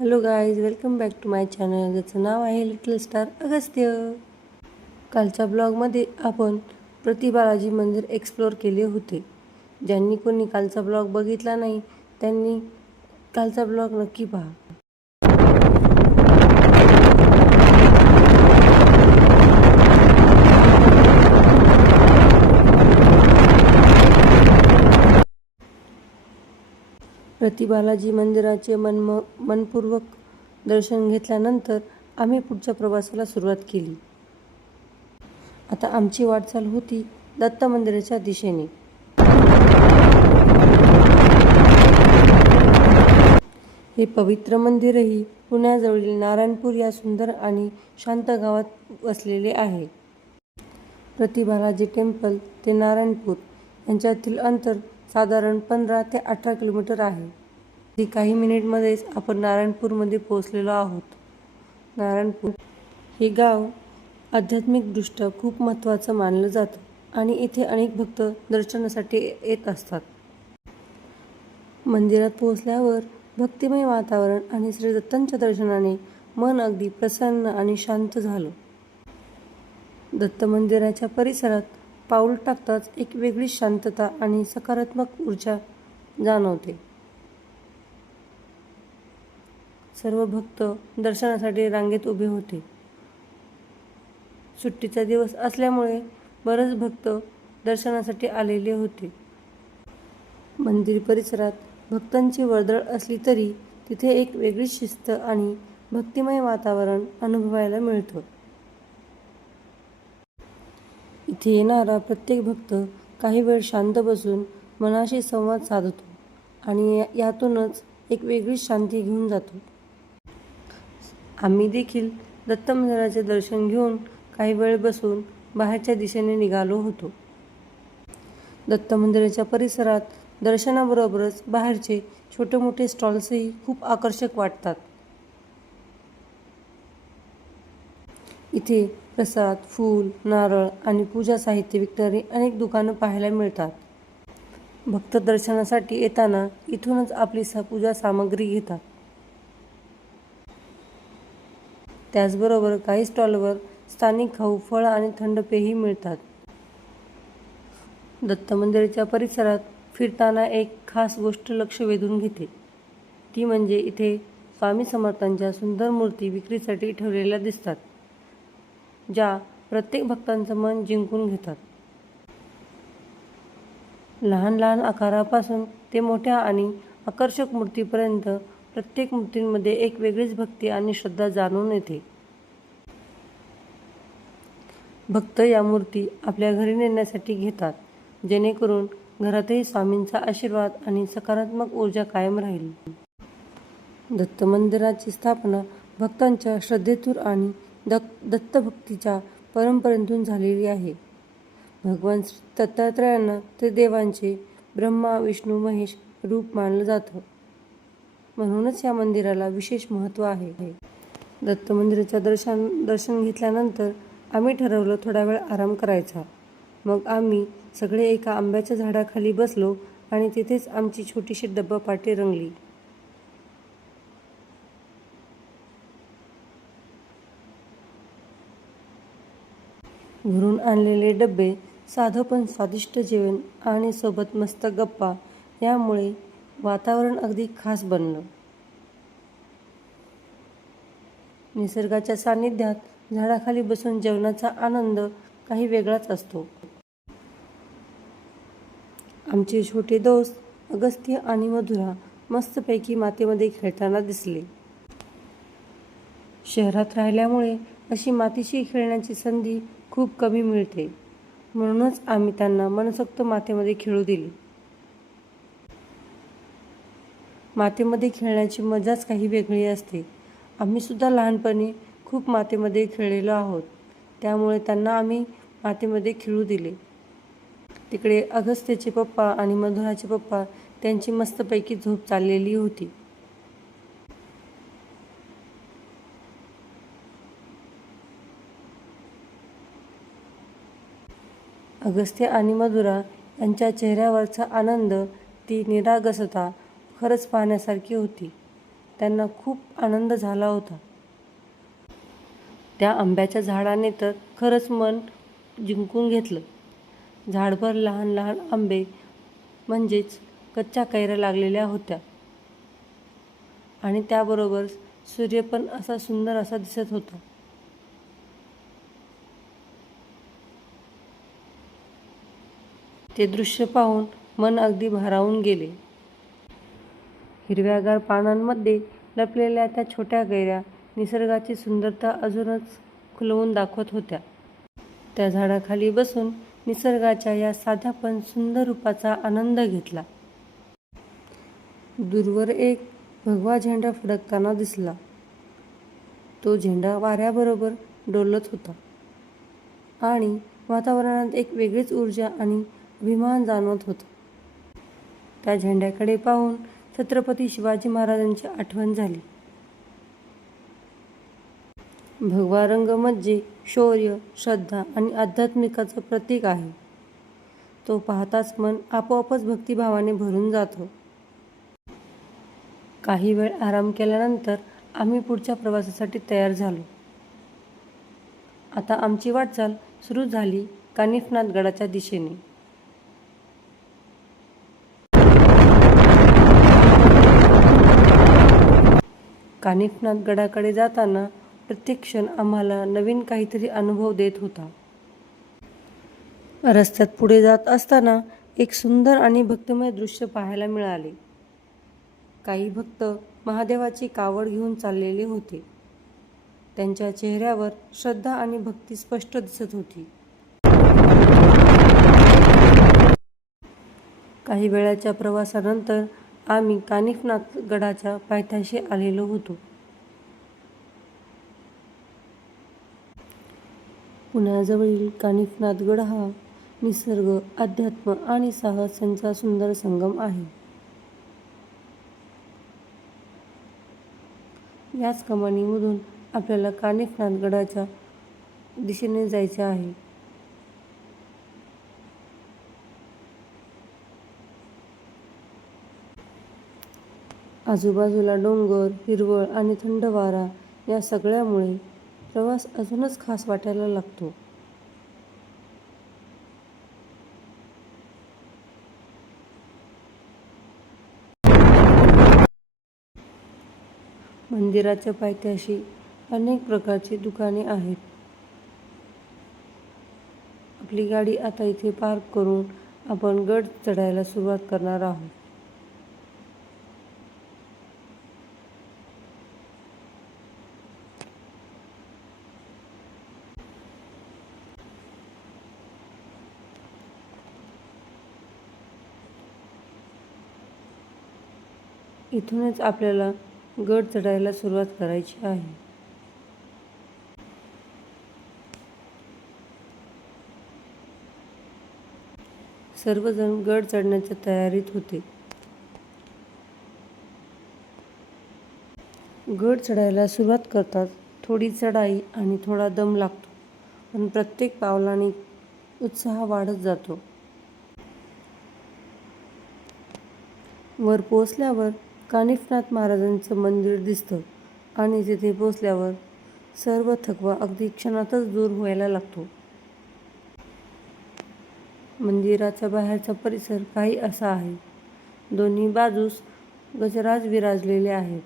Hello guys, welcome back to my channel. ज्याचं नाव आहे लिटल स्टार अगस्त्य. कालच्या ब्लॉगमध्ये आपण प्रति बालाजी मंदिर एक्सप्लोअर केले होते. ज्यांनी कोणी कालचा ब्लॉग बघितला नाही त्यांनी कालचा ब्लॉग नक्की पहा. प्रति बालाजी मंदिराचे मनपूर्वक दर्शन घेतल्यानंतर आम्ही पुढच्या प्रवासाला सुरुवात केली. आता आमची वाटचाल होती दत्त मंदिराच्या दिशेने. हे पवित्र मंदिरही पुण्याजवळील नारायणपूर या सुंदर आणि शांत गावात वसलेले आहे. प्रति बालाजी टेम्पल ते नारायणपूर यांच्यातील अंतर साधारण 15 ते 18 किलोमीटर आहे. काही मिनिटमध्येच आपण नारायणपूरमध्ये पोहोचलेलो आहोत. नारायणपूर हे गाव आध्यात्मिकदृष्ट्या खूप महत्त्वाचं मानलं जातं आणि इथे अनेक भक्त दर्शनासाठी येत असतात. मंदिरात पोहोचल्यावर भक्तिमय वातावरण आणि श्री दत्तांच्या दर्शनाने मन अगदी प्रसन्न आणि शांत झालं. दत्त मंदिराच्या परिसरात पाऊल टाकताच एक वेगळी शांतता आणि सकारात्मक ऊर्जा जाणवते. सर्व भक्त दर्शनासाठी रांगेत उभे होते. सुट्टीचा दिवस असल्यामुळे बरेच भक्त दर्शनासाठी आलेले होते. मंदिर परिसरात भक्तांची वर्दळ असली तरी तिथे एक वेगळी शिस्त आणि भक्तिमय वातावरण अनुभवायला मिळतं. इथे येणारा प्रत्येक भक्त काही वेळ शांत बसून मनाशी संवाद साधतो आणि यातूनच एक वेगळी शांती घेऊन जातो. आम्ही देखील दत्त मंदिराचे दर्शन घेऊन काही वेळ बसून बाहेरच्या दिशेने निघालो होतो. दत्त मंदिराच्या परिसरात दर्शनाबरोबरच बाहेरचे छोटे मोठे स्टॉल्सही खूप आकर्षक वाटतात. इथे प्रसाद, फूल, नारळ आणि पूजा साहित्य विकणारी अनेक दुकानं पाहायला मिळतात. भक्त दर्शनासाठी येताना इथूनच आपली पूजा सामग्री घेतात. त्याचबरोबर काही स्टॉलवर स्थानिक खाऊ, फळं आणि थंड पेयही मिळतात. दत्त मंदिराच्या परिसरात फिरताना एक खास गोष्ट लक्ष वेधून घेते. ती म्हणजे इथे स्वामी समर्थांच्या सुंदर मूर्ती विक्रीसाठी ठेवलेल्या दिसतात, ज्या प्रत्येक भक्तांचं मन जिंकून घेतात. लहान लहान आकारापासून ते मोठ्या आणि आकर्षक मूर्तीपर्यंत प्रत्येक मूर्तींमध्ये एक वेगळीच भक्ती आणि श्रद्धा जाणून येते. भक्त या मूर्ती आपल्या घरी नेण्यासाठी घेतात, जेणेकरून घरातही स्वामींचा आशीर्वाद आणि सकारात्मक ऊर्जा कायम राहील. दत्त मंदिराची स्थापना भक्तांच्या श्रद्धेतून आणि दत्तभक्तीच्या परंपरेतून झालेली आहे. भगवान दत्तात्रयांना त्रिदेवांचे ब्रह्मा, विष्णू, महेश रूप मानलं जातं. म्हणूनच या मंदिराला विशेष महत्त्व आहे. दत्त मंदिराच्या दर्शन घेतल्यानंतर आम्ही ठरवलं थोडा वेळ आराम करायचा. मग आम्ही सगळे एका आंब्याच्या झाडाखाली बसलो आणि तिथेच आमची छोटीशी डब्बा पार्टी रंगली. घरून आणलेले डबे, साधं पण स्वादिष्ट जेवण आणि सोबत मस्त गप्पा यामुळे वातावरण अगदी खास बनलं. निसर्गाच्या सानिध्यात झाडाखाली बसून जेवणाचा आनंद काही वेगळाच असतो. आमचे छोटे दोस्त अगस्त्य आणि मधुरा मस्तपैकी मातीमध्ये खेळताना दिसले. शहरात राहिल्यामुळे अशी मातीशी खेळण्याची संधी खूप कमी मिळते, म्हणूनच आम्ही त्यांना मनसोक्त मातीमध्ये खेळू दिले. मातीमध्ये खेळण्याची मजाच काही वेगळी असते. आम्ही सुद्धा लहानपणी खूप मातीमध्ये खेळलेलो आहोत, त्यामुळे त्यांना आम्ही मातीमध्ये खेळू दिले. तिकडे अगस्त्यचे पप्पा आणि मधुराचे पप्पा त्यांची मस्तपैकी झोप चाललेली होती. अगस्त्य आणि मधुरा यांच्या चेहऱ्यावरचा आनंद, ती निरागसता खरंच पाहण्यासारखी होती. त्यांना खूप आनंद झाला होता. त्या आंब्याच्या झाडाने तर खरंच मन जिंकून घेतलं. झाडभर लहान लहान आंबे म्हणजेच कच्च्या कैऱ्या लागलेल्या होत्या आणि त्याबरोबर सूर्य पण असा सुंदर असा दिसत होता. ते दृश्य पाहून मन अगदी भारावून गेले. हिरव्यागार पानांमध्ये लपलेल्या त्या छोट्या कैऱ्या निसर्गाची सुंदरता अजूनच खुलवून दाखवत होत्या. त्या झाडाखाली बसून निसर्गाच्या या साध्या पण सुंदर रूपाचा आनंद घेतला. दूरवर एक भगवा झेंडा फडकताना दिसला. तो झेंडा वाऱ्याबरोबर डोलत होता आणि वातावरणात एक वेगळीच ऊर्जा आणि अभिमान जाणवत होता. त्या झेंड्याकडे पाहून छत्रपती शिवाजी महाराजांची आठवण झाली. भगवा रंग म्हणजे शौर्य, श्रद्धा आणि आध्यात्मिकाचं प्रतीक आहे. तो पाहताच मन आपोआपच भक्तिभावाने भरून जातं. काही वेळ आराम केल्यानंतर आम्ही पुढच्या प्रवासासाठी तयार झालो. आता आमची वाटचाल सुरू झाली कानिफनाथ गडाच्या दिशेने. कानिफनाथ गडाकडे जाताना प्रत्येक क्षण आम्हाला नवीन काहीतरी अनुभव देत होता. रस्त्यात पुढे जात असताना एक सुंदर आणि भक्तिमय दृश्य पाहायला मिळाले. काही भक्त महादेवाची कावड घेऊन चाललेले होते. त्यांच्या चेहऱ्यावर श्रद्धा आणि भक्ती स्पष्ट दिसत होती. काही वेळाच्या प्रवासानंतर आम्ही कानिफनाथ गडाच्या पायथ्याशी आलेलो होतो. पुण्याजवळील कानिफनाथ गड हा निसर्ग, अध्यात्म आणि साहस यांचा सुंदर संगम आहे. याच कमानीमधून आपल्याला कानिफनाथ गडाच्या दिशेने जायचे आहे. आजूबाजूला डोंगर, हिरवळ आणि थंड वारा या सगळ्यामुळे प्रवास अजूनच खास वाटायला लागतो. मंदिराच्या पायथ्याशी अनेक प्रकारची दुकाने आहेत. आपली गाडी आता इथे पार्क करून आपण गड चढायला सुरुवात करणार आहोत. इथूनच आपल्याला गड चढायला सुरुवात करायची आहे. सर्वजण गड चढण्याच्या तयारीत होते. गड चढायला सुरुवात करतात थोडी चढाई आणि थोडा दम लागतो, पण प्रत्येक पावलाने उत्साह वाढत जातो. वर पोहोचल्यावर कानिफनाथ महाराजांचं मंदिर दिसतं आणि तिथे पोहोचल्यावर सर्व थकवा अगदी क्षणातच दूर व्हायला लागतो. मंदिराचा बाहेरचा परिसर काही असा आहे. दोन्ही बाजूस गजराज विराजलेले आहेत.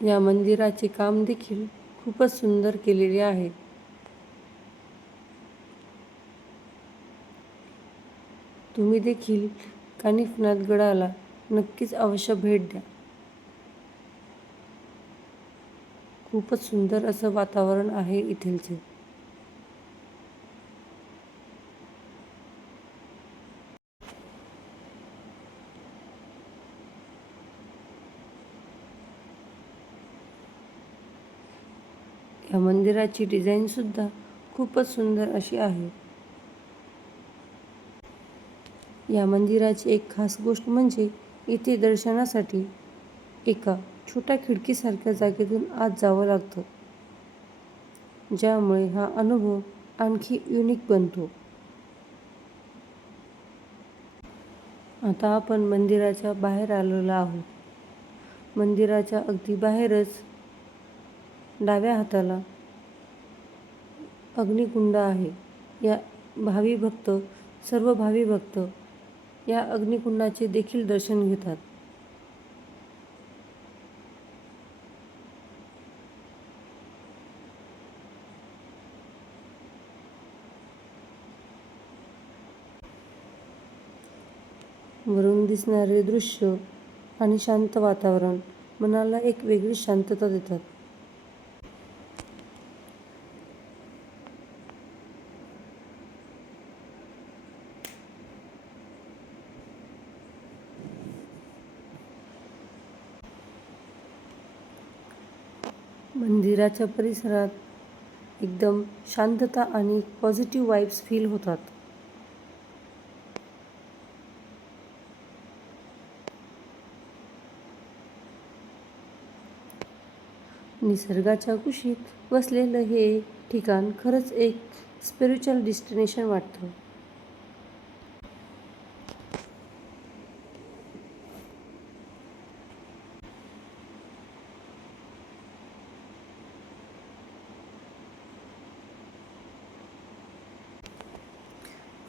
या मंदिराचे काम देखील खूपच सुंदर केलेले आहे. तुम्ही देखील कानिफनाथ गडाला नक्कीच अवश्य भेट द्या. खूपच सुंदर असं वातावरण आहे इथलचे. या मंदिराची डिझाईन सुद्धा खूपच सुंदर अशी आहे. या मंदिराची एक खास गोष्ट म्हणजे इथे दर्शनासाठी एका छोट्या खिडकीसारख्या जागेतून आत जावं लागतं, ज्यामुळे हा अनुभव आणखी युनिक बनतो. आता आपण मंदिराच्या बाहेर आलेलो आहोत. मंदिराच्या अगदी बाहेरच डाव्या हाताला अग्निकुंड आहे. सर्व भावी भक्त या अग्निकुंडाचे देखील दर्शन घेतात. वरून दिसणारे दृश्य आणि शांत वातावरण मनाला एक वेगळी शांतता देतात. मंदिराच्या परिसरात एकदम शांतता आणि पॉझिटिव्ह वाइब्स फील होतात. निसर्गाच्या कुशीत वसलेलं हे ठिकाण खरंच एक स्पिरिच्युअल डेस्टिनेशन वाटतं.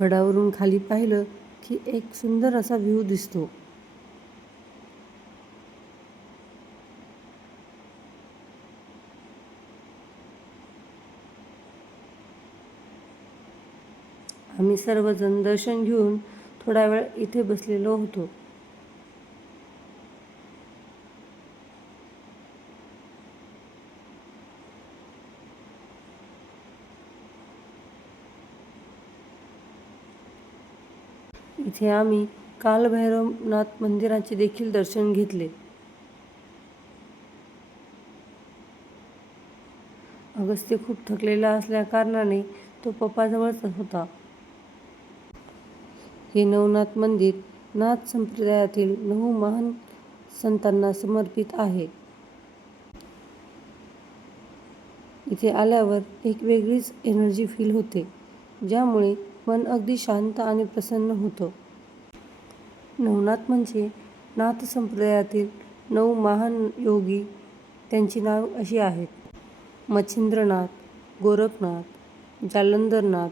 गडावरून खाली पाहिलं की एक सुंदर असा व्ह्यू दिसतो. आम्ही सर्वजण दर्शन घेऊन थोडा वेळ इथे बसलेलो होतो. इथे आम्ही कालभैरवनाथ मंदिराचे देखील दर्शन घेतले. अगस्त्य खूप थकलेला असल्या कारणाने तो पप्पाजवळच होता. हे नवनाथ मंदिर नाथ संप्रदायातील 9 महान संतांना समर्पित आहे. इथे आल्यावर एक वेगळीच एनर्जी फील होते, ज्यामुळे मन अगदी शांत आणि प्रसन्न होतं. नवनाथ म्हणजे नाथ संप्रदायातील 9 महान योगी. त्यांची नावे अशी आहेत: मच्छिंद्रनाथ, गोरखनाथ, जालंधरनाथ,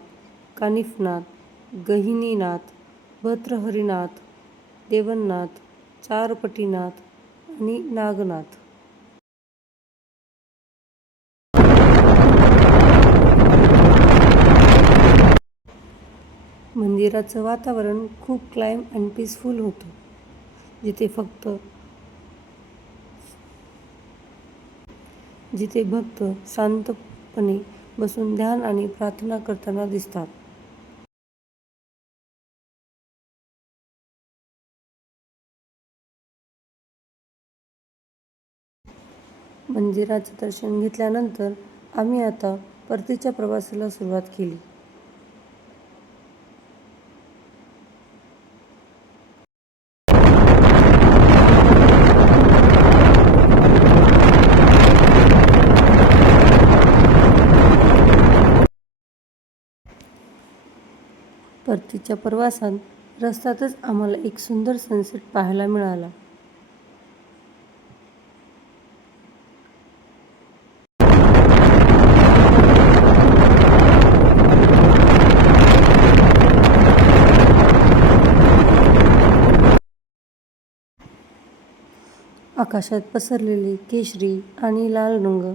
कानिफनाथ, गहिनीनाथ, भर्तृहरिनाथ, देवनाथ, चारपटीनाथ आणि नागनाथ. मंदिराचं वातावरण खूप क्लाइम अँड पीसफुल होतं, जिथे भक्त शांतपणे बसून ध्यान आणि प्रार्थना करताना दिसतात. मंदिराचं दर्शन घेतल्यानंतर आम्ही आता परतीच्या प्रवासाला सुरुवात केली. परतीच्या प्रवासात रस्त्यातच आम्हाला एक सुंदर सनसेट पाहायला मिळाला. आकाशात पसरलेले केशरी आणि लाल रंग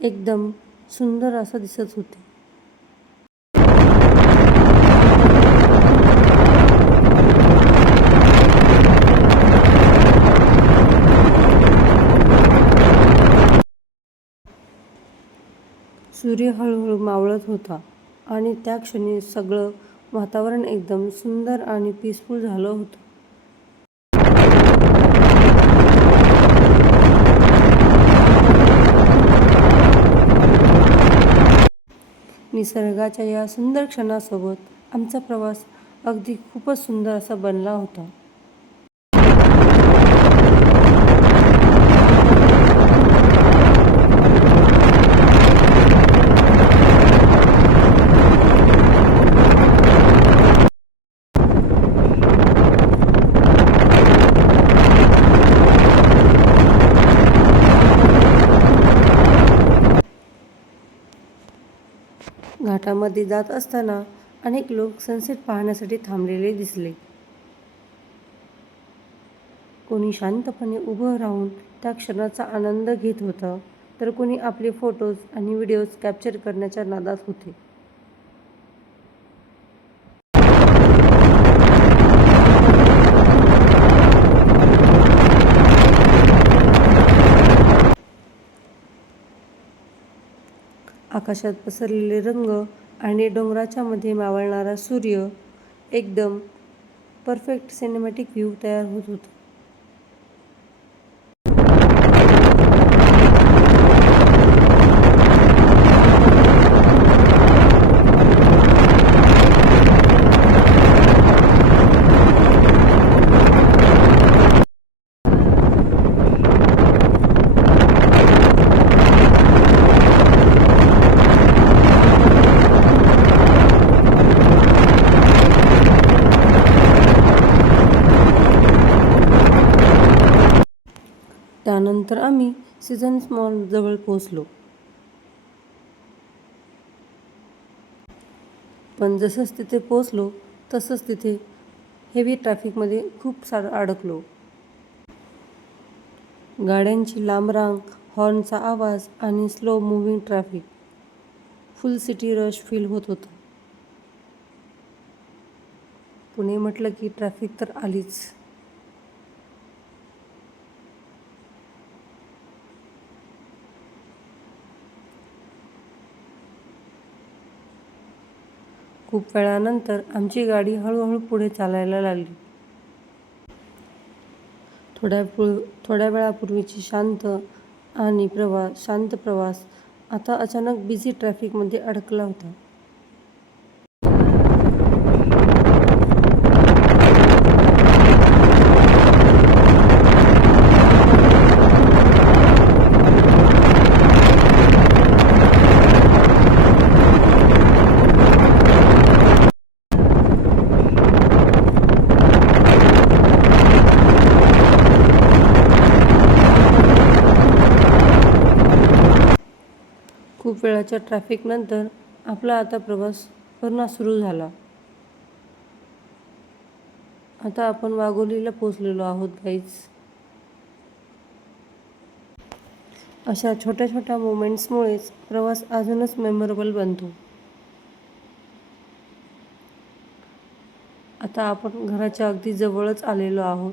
एकदम सुंदर असं दिसत होते. सूर्य हळूहळू मावळत होता आणि त्या क्षणी सगळं वातावरण एकदम सुंदर आणि पीसफुल झालं होतं. निसर्गाच्या या सुंदर क्षणासोबत आमचा प्रवास अगदी खूपच सुंदर असा बनला होता. घाटामध्ये जात असताना अनेक लोक सनसेट पाहण्यासाठी थांबलेले दिसले. कोणी शांतपणे उभं राहून त्या क्षणाचा आनंद घेत होतं, तर कोणी आपले फोटोज आणि व्हिडिओज कॅप्चर करण्याच्या नादात होते. आकाशात पसरलेले रंग आणि डोंगराच्या मध्ये मावळणारा सूर्य, एकदम परफेक्ट सिनेमॅटिक व्ह्यू तयार होत होता. त्यानंतर आम्ही सीझन्स मॉल जवळ पोहोचलो. पण जसंच तिथे पोहोचलो तसंच तिथे हेवी ट्रॅफिकमध्ये खूप सारं अडकलो. गाड्यांची लांब रांग, हॉर्नचा आवाज आणि स्लो मूव्हिंग ट्रॅफिक. फुल सिटी रश फील होत होतं. पुणे म्हटलं की ट्रॅफिक तर आलीच. खूप वेळानंतर आमची गाडी हळूहळू पुढे चालायला लागली. थोड्या वेळापूर्वीची शांत प्रवास आता अचानक बिझी ट्रॅफिकमध्ये अडकला होता. खूप वेळाच्या ट्रॅफिकनंतर आपला आता प्रवास पुन्हा सुरू झाला. आता आपण वाघोलीला पोहोचलेलो आहोत गाईज. अशा छोट्या छोट्या मोमेंट्समुळेच प्रवास अजूनच मेमोरेबल बनतो. आता आपण घराच्या अगदी जवळच आलेलो आहोत.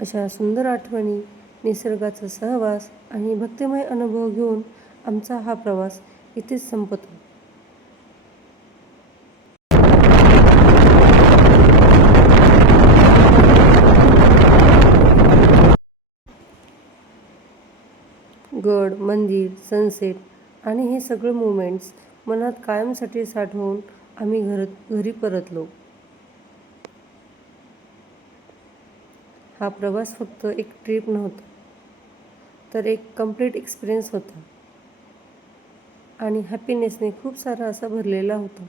अशा सुंदर आठवणी, निसर्गाचा सहवास आणि भक्तिमय अनुभव घेऊन आमचा हा प्रवास इथेच संपतो. गड, मंदिर, सनसेट आणि हे सगळे मोमेंट्स मनात कायमसाठी साठवून आम्ही घरी परतलो. हा प्रवास फक्त एक ट्रिप नव्हता, तर एक कम्प्लीट एक्सपिरियन्स होता आणि हॅपीनेसने खूप सारा असा भरलेला होता.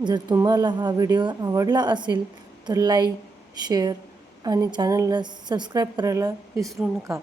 जर तुम्हाला तुम्हाला हा व्हिडिओ आवडला असेल तर लाईक, शेअर आणि चॅनलला सबस्क्राईब करायला विसरू नका.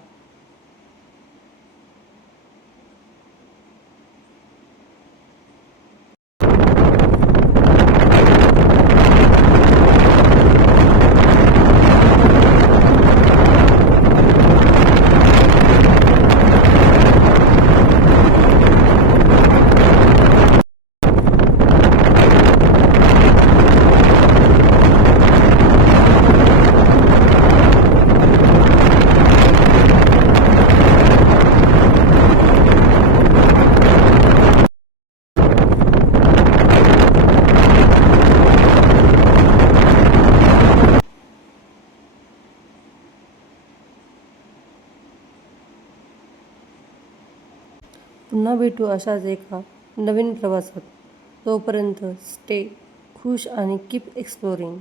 पुन्हा भेटू अशाच एका नवीन प्रवासात. तोपर्यंत स्टे खुश आणि कीप एक्सप्लोरिंग.